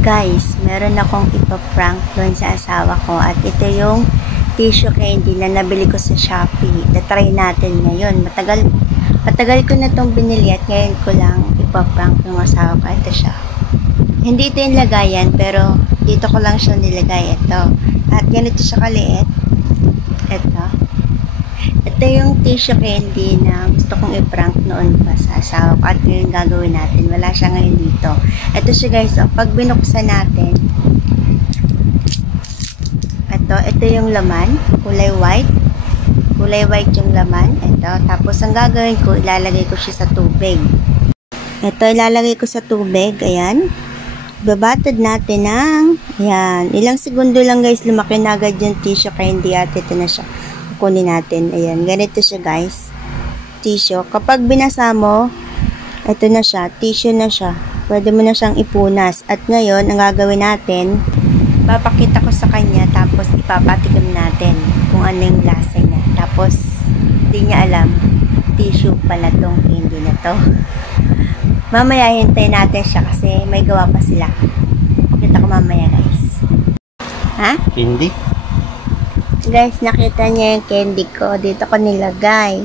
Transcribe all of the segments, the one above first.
Guys, meron akong ipaprank doon sa asawa ko at ito yung tissue candy na nabili ko sa Shopee. Tatry natin ngayon. Matagal ko na itong binili at ngayon ko lang ipaprank ng asawa ko. Ito siya. Hindi ito yung lagayan pero dito ko lang siya nilagay. Ito. At ganito siya kaliit. Ito. Ito yung tissue candy na gusto kong i-prank noon pa sa asawa ko at ngayon gagawin natin. Wala siya ngayon dito. Ito siya guys. So, pag binuksan natin, ito yung laman. Kulay white. Kulay white yung laman. Ito. Tapos ang gagawin ko, ilalagay ko siya sa tubig. Ito, ilalagay ko sa tubig. Ayan. Babatad natin ng, ayan. Ilang segundo lang guys, lumaki na agad yung tissue candy at ito na siya. Kunin natin. Ayan. Ganito siya guys. Tissue. Kapag binasa mo, ito na siya. Tissue na siya. Pwede mo na siyang ipunas. At ngayon, ang gagawin natin, papakita ko sa kanya tapos ipapatikim natin kung ano yung lasa niya. Tapos, hindi niya alam. Tissue pala tong candy na to. Mamaya, hintayin natin siya kasi may gawa pa sila. Pakita ko mamaya guys. Ha? Candy? Guys, nakita niya yung candy ko. Dito ko nilagay.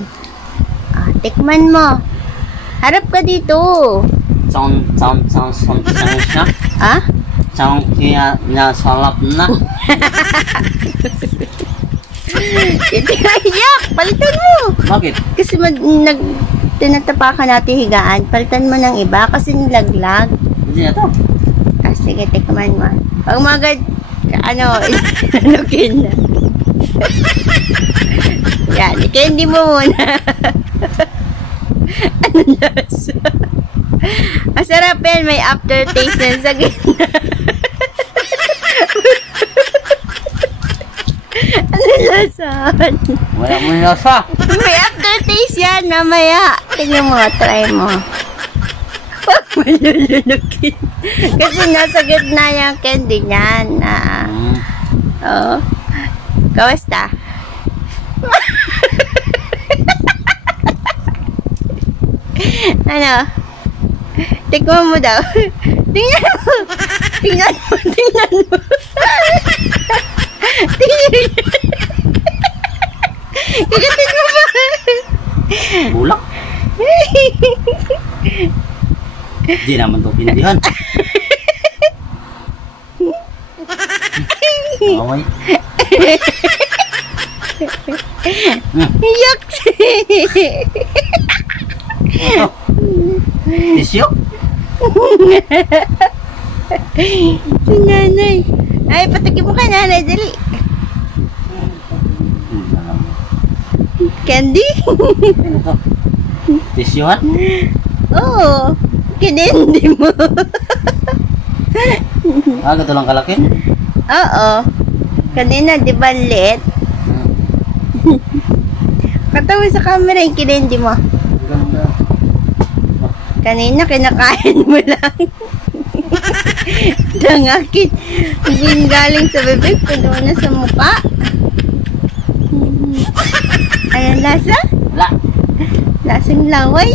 Tikman mo. Harap ka dito. Sound na? Ah? Sound kaya nasalap na. Hindi ka iyak. Palitan mo. Bakit? Kasi tinatapakan natin higaan. Palitan mo ng iba kasi nilaglag. Hindi na to. Sige, tikman mo. Pag magad, anukin na. Yan, candy mo muna. Ano lasa? Masarap yan, may aftertaste na sa gitna. Ano lasa? Wala mo lasa. May aftertaste yan, mamaya. Tingnan mo, try mo. Huwag malulunukin. Kasi nasa gitna yung candy niyan. Oo. Kamusta? Ano? Tikman mo daw. Tingnan mo. Tingnan mo. Tingnan mo. Tingnan mo. Kagatin mo ba? Bulak. Di naman ito pinilihan. Away. Iyak. Tissue? Si nanay. Ay, patikim mo ka nanay, dali. Candy? Ano to? Tissue-han? Oo. Kinindi mo. Ganito lang kalaki? Oo. Kanina, di ba lit? Katawa sa camera yung kinindi mo. Kanina, kinakain mo lang. Dangakit. Hindi galing sa bibig, puno na sa mukha. Ayan, lasa? Wala. Lasang laway.